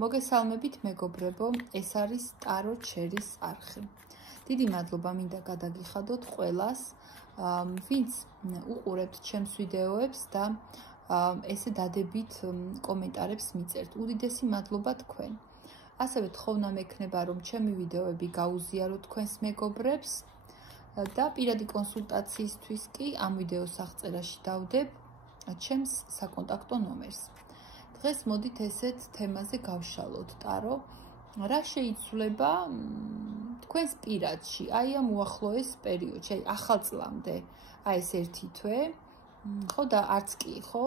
მოგესალმებით მეგობრებო, ეს არის ტარო ჩერის არხი. დიდი მადლობა მინდა გადაგიხადოთ ყველას, ვინც უყურებთ ჩემს ვიდეოებს და ესე დადებით კომენტარებს მიწერთ. უდიდესი მადლობა თქვენ. ასევე თხოვნა მექნება, რომ ჩემი ვიდეოები გაუზიაროთ თქვენს მეგობრებს და პირადი კონსულტაციისთვის კი ამ ვიდეოს აღწერაში დავდებ ჩემს საკონტაქტო ნომერს. დღეს მოდით ესეთ თემაზე გავშალოთ, ტარო, რა შეიცვლება თქვენს პირადში, აი ამ უახლოეს პერიოდში, აი ახალ წლამდე, აი ეს ერთი თვე, ხო და არც კი, ხო?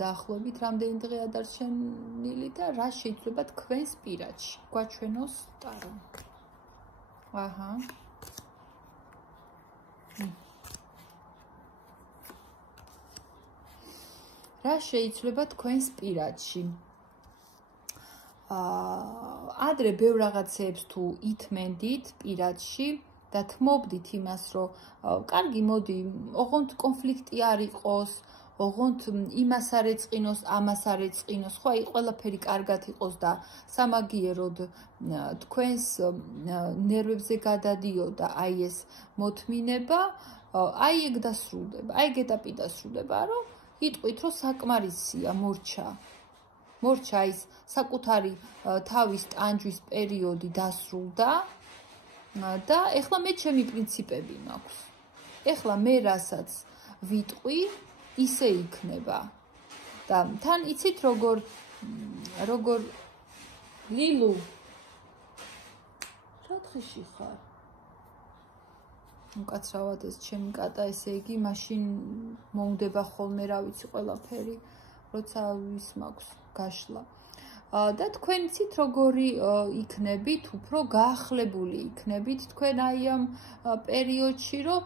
დაახლოებით რამდენი დღეა დარჩენილი და რა შეიცვლება თქვენს პირადში. გვაჩვენოს ტარო. აჰა. რა შეიცვლება თქვენს პირადში? ადრე ბევრ რაღაცებს თუ ითმენდით პირადში და თმობდით იმას, რომ კარგი, მოდი, ოღონდ კონფლიქტი არ იყოს, ოღონდ იმას არ ეწყინოს, ამას არ ეწყინოს, ხო, აი ყველაფერი კარგად იყოს და სამაგიეროდ თქვენს ნერვებზე გადადიოდა აი ეს მოთმინება, აი ეგ დასრულდება, აი ეგ ეტაპი დასრულდება, რომ იტყვით, რომ საკმარისია, მორჩა ის საკუთარი თავის ტანჯვის პერიოდი დასრულდა და ეხლა მე ჩემი პრინციპები მაქვს. ეხლა მე რასაც ვიტყვი, ისე იქნება. და თან იცით როგორ ლილუ რა დღეში ხარ? უკაცრავად ეს ჩემი კატა, ესე იგი, მაშინ მომდება ხოლმე, რა ვიცი, ყველაფერი, როცა ვის მაქვს გაშლა. და თქვენ იცით როგორი იქნებით, უფრო გაახლებული იქნებით თქვენ აი ამ პერიოდში, რომ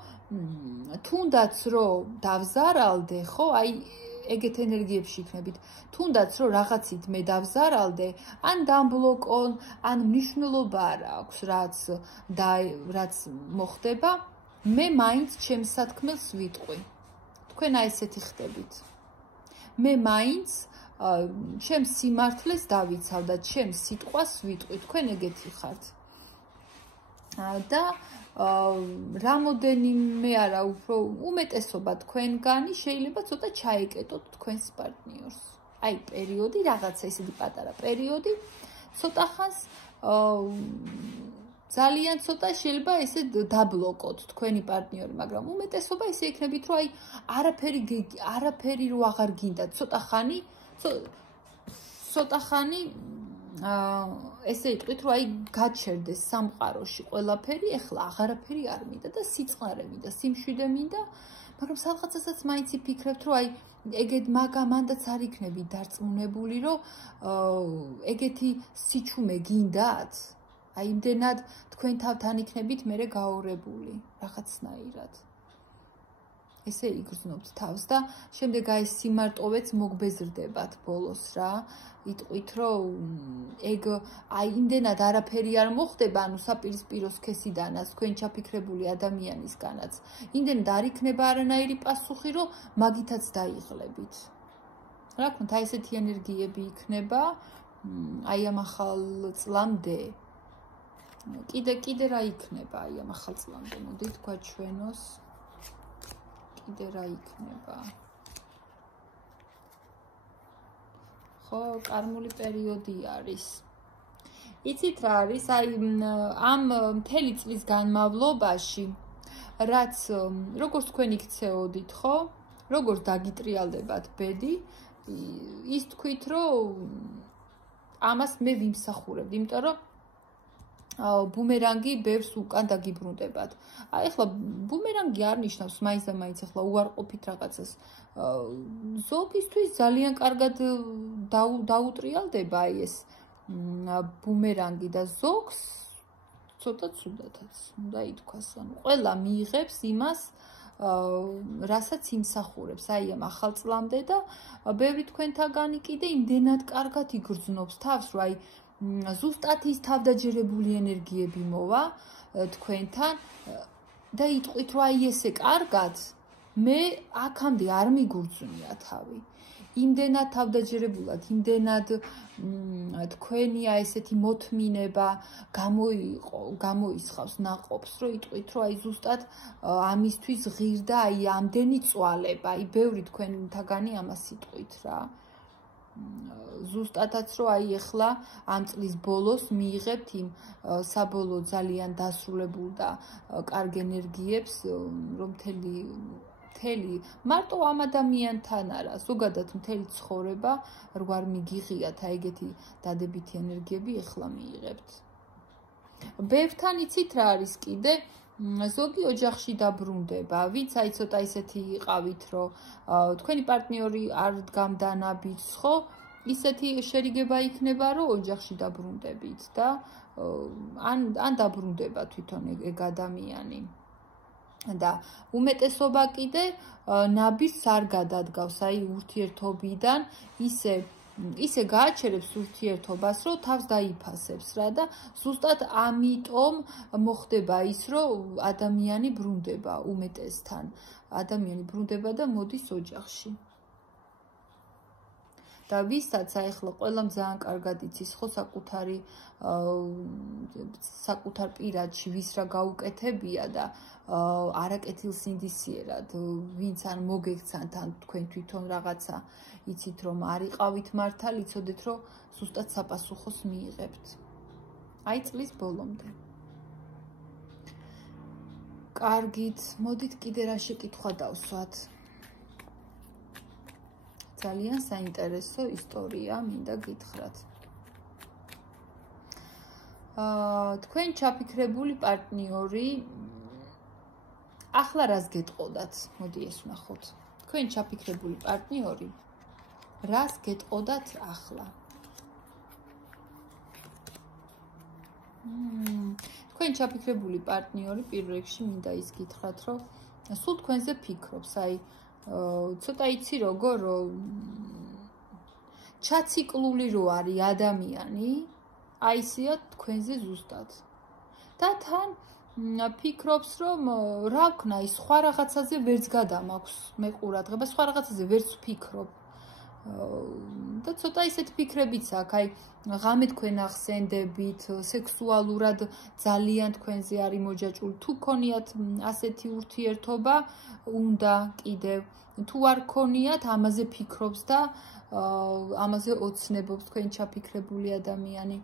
თუნდაც რომ დავზარალდე, ხო, აი ეგეთ ენერგიებში იქნებით. თუნდაც რომ რაღაცით მე დავზარალდე, ან დამბლოკონ, ან მნიშვნელობა არ აქვს, რაც მოხდება, მე მაინც ჩემს სათქმელს ვიტყვი. თქვენ აი ესეთი ხდებით. მე მაინც ჩემს სიმართლეს დავიცავ და ჩემს სიტყვას ვიტყვი. თქვენ ეგეთი ხართ. და რამოდენიმე არა, უფრო უმეტესობა თქვენგანი შეიძლება ცოტა ჩაეკეტოთ თქვენს პარტნიორს. აი პერიოდი, რაღაცა ისეთი პატარა პერიოდი, ცოტა ხანს ძალიან ცოტა შეიძლება ესე დაბლოკოთ თქვენი პარტნიორი, მაგრამ უმეტესობა ისე იქნებით, რომ აი არაფერი რო აღარ გინდა, ცოტა ხანი ესე იტყვით, რომ აი გაჩერდეს სამყაროში ყველაფერი, ეხლა აღარაფერი არ მინდა და სიწყარე მინდა, სიმშვიდე მინდა, მაგრამ სადღაცასაც მაინც იფიქრებთ, რომ აი ეგეთ მანდაც არ იქნებით დარწმუნებული, რომ ეგეთი სიჩუმე გინდათ? აი იმდენად თქვენ თავთან იქნებით მერე გაორებული რაღაცნაირად. ესე იგრძნობთ თავს და შემდეგ აი სიმარტოვეც მოგბეზრდებათ ბოლოს რა. იტყვით, რომ ეგ აი იმდენად არაფერი არ მოხდება, ანუ საპირისპირო სქესიდანაც, თქვენ ჩაფიქრებული ადამიანისგანაც. იმდენად არ იქნება არანაირი პასუხი, რომ მაგითაც დაიღლებით. რა თქმა უნდა, ესეთი ენერგიები იქნება აი ამ ახალ წლამდე. კიდე რა იქნება აი ამ ახალ წლამდე? მოდით გვაჩვენოს. კიდე რა იქნება? ხო, კარმული პერიოდი არის. იცით რა არის? აი ამ მთელი წლის განმავლობაში, რაც როგორც თქვენ იქცეოდით, ხო? როგორც დაგიტრიალდებათ ბედი, ის თქვით, რომ ამას მე ვიმსახურებდი, იმიტომ რომ ბუმერანგი ბევრს უკან დაგიბრუნდებათ. აი ახლა ბუმერანგი არ ნიშნავს მაინც და მაინც ახლა უარყოფით რაღაცას. ზოგისთვის ძალიან კარგად დაუტრიალდება აი ეს ბუმერანგი და ზოგს ცოტა ცუდათაც უნდა ითქვას. ანუ ყველა მიიღებს იმას, რასაც იმსახურებს აი ამ ახალ წლამდე და ბევრი თქვენთაგანი კიდე იმდენად კარგად იგრძნობს თავს, რომ აი ზუსტად ის თავდაჯერებული ენერგიები მოვა თქვენთან და იტყვით, რომ აი ესე კარგად მე აქამდე არ მიგურძნია თავი. იმდენად თავდაჯერებულად, იმდენად თქვენი ესეთი მოთმინება გამოისხავს ნაყოფს, რომ იტყვით, რომ აი ზუსტად ამისთვის ღირდა აი ამდენი წვალება, აი ბევრი თქვენთაგანი ამას იტყვით რა. ზუსტადაც რომ აი ეხლა ამ წლის ბოლოს მიიღებთ იმ საბოლოო ძალიან დასრულებულ და კარგ ენერგიებს, რომ მთელი მარტო ამ ადამიანთან არა, ზოგადად მთელი ცხოვრება რგვარ მიგიღიათ აი ეგეთი დადებითი ენერგიები ეხლა მიიღებთ. ბევრთან იცით რა არის კიდე? ზოგი ოჯახში დაბრუნდება, ვინც აი ცოტა ისეთი იყავით, რომ თქვენი პარტნიორი არ დგამდა ნაბიჯს, ხო? ისეთი შერიგება იქნება, რომ ოჯახში დაბრუნდებით და ან დაბრუნდება თვითონ ეგ ადამიანი. და უმეტესობა კიდე ნაბიჯს არ გადადგავს, აი ურთიერთობიდან ისე გააჩერებს ურთიერთობას, რომ თავს დაიფასებს რა და ზუსტად ამიტომ მოხდება ის, რომ ადამიანი ბრუნდება უმეტესთან. ადამიანი ბრუნდება და მოდის ოჯახში. და ვისაც ახლა ყველამ ძალიან კარგად იცის ხო საკუთარ პირადში ვის რა გაუკეთებია და არაკეთილსინდისიერად ვინც ან მოგექცანთ ან თქვენ თვითონ რაღაცა იცით რომ არ იყავით მართალ იცოდეთ რომ ზუსტად საპასუხოს მიიღებთ აი წლის ბოლომდე კარგით მოდით კიდე რა შეკითხვა დავსვათ ძალიან საინტერესო ისტორია მინდა გითხრათ. თქვენ ჩაფიქრებული პარტნიორი ახლა რას გეტყოდათ? მოდი ეს ვნახოთ. თქვენ ჩაფიქრებული პარტნიორი რას გეტყოდათ ახლა? თქვენ ჩაფიქრებული პარტნიორი პირველ რიგში მინდა ის გითხრათ, რომ სულ თქვენზე ფიქრობს, აი ცოტა იცი როგორ ჩაციკლული რო არის ადამიანი, აი ისეა თქვენზე ზუსტად. და თან ფიქრობს რომ რა ვქნა, ის სხვა რაღაცაზე ვერც გადამაქვს მე ყურადღება, სხვა რაღაცაზე ვერც ვფიქრობ. და ცოტა ისეთი ფიქრებიც აქვს, აი ღამე თქვენ ახსენდებით, სექსუალურად ძალიან თქვენზე არის მოჯაჭული. თუ ქონიათ ასეთი ურთიერთობა, უნდა კიდევ თუ არ ქონიათ, ამაზე ფიქრობს და ამაზე ოცნებობს თქვენ ჩაფიქრებული ადამიანი.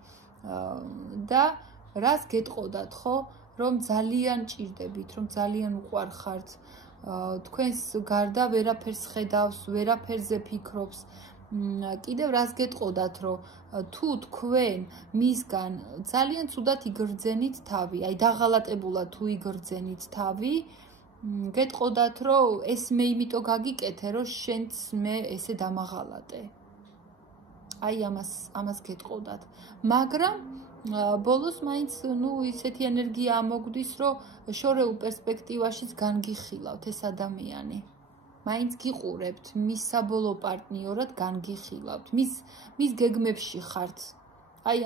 და რას გეტყოდათ, ხო? რომ ძალიან ჭირდებით, რომ ძალიან უყვარხართ. თქვენს გარდა ვერაფერს ხედავს, ვერაფერზე ფიქრობს. კიდევ რას გეტყოდათ, რომ თუ თქვენ მისგან ძალიან ცუდად იგრძენით თავი, აი დაღალატებულად თუ იგრძენით თავი, გეტყოდათ, რომ ეს მე იმიტომ გაგიკეთე, რომ შენც მე ესე დამაღალატე. აი ამას გეტყოდათ. მაგრამ ბოლოს მაინც ისეთი ენერგია ამოგვდის, რომ შორეულ პერსპექტივაშიც განგიხილავთ ეს ადამიანი. მაინც გიყურებთ, მის საბოლოო პარტნიორად განგიხილავთ. მის გეგმებში ხართ. აი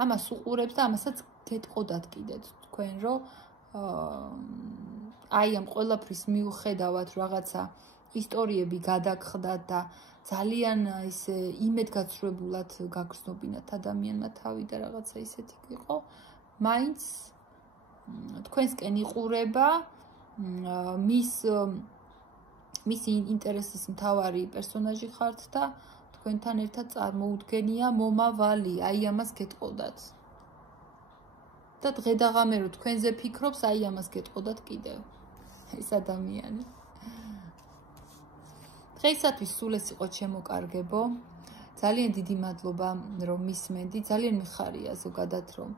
ამას უყურებთ და ამასაც გეტყოდათ კიდე თქვენ, რომ აი ამ ყველაფრის მიუხედავად რაღაცა ისტორიები გადაგხდათ და ძალიან ისე იმედგაცრუებულად გაგრძნობინათ ადამიანმა თავი და რაღაცა ისეთი იყო, მაინც თქვენსკენ იყურება მის ინტერესის მთავარი პერსონაჟი ხართ და თქვენთან ერთად წარმოუდგენია მომავალი, აი ამას გეტყოდათ. და დღე და ღამე რო თქვენზე ფიქრობს, აი ამას გეტყოდათ კიდევ ეს ადამიანი. დღეისათვის სულ ეს იყო ჩემო-კარგებო. ძალიან დიდი მადლობა რომ მისმენდი, ძალიან მიხარია ზოგადად რომ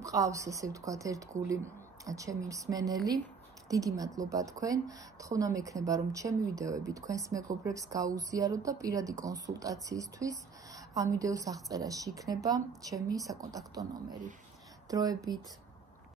მყავს ესე ვთქვათ ერთგული ჩემი მსმენელი. დიდი მადლობა თქვენ. თხოვნა მექნება რომ ჩემი ვიდეოები თქვენს მეგობრებს გაუზიაროთ და პირადი კონსულტაციისთვის ამ ვიდეოს აღწერაში იქნება ჩემი საკონტაქტო ნომერი. დროებით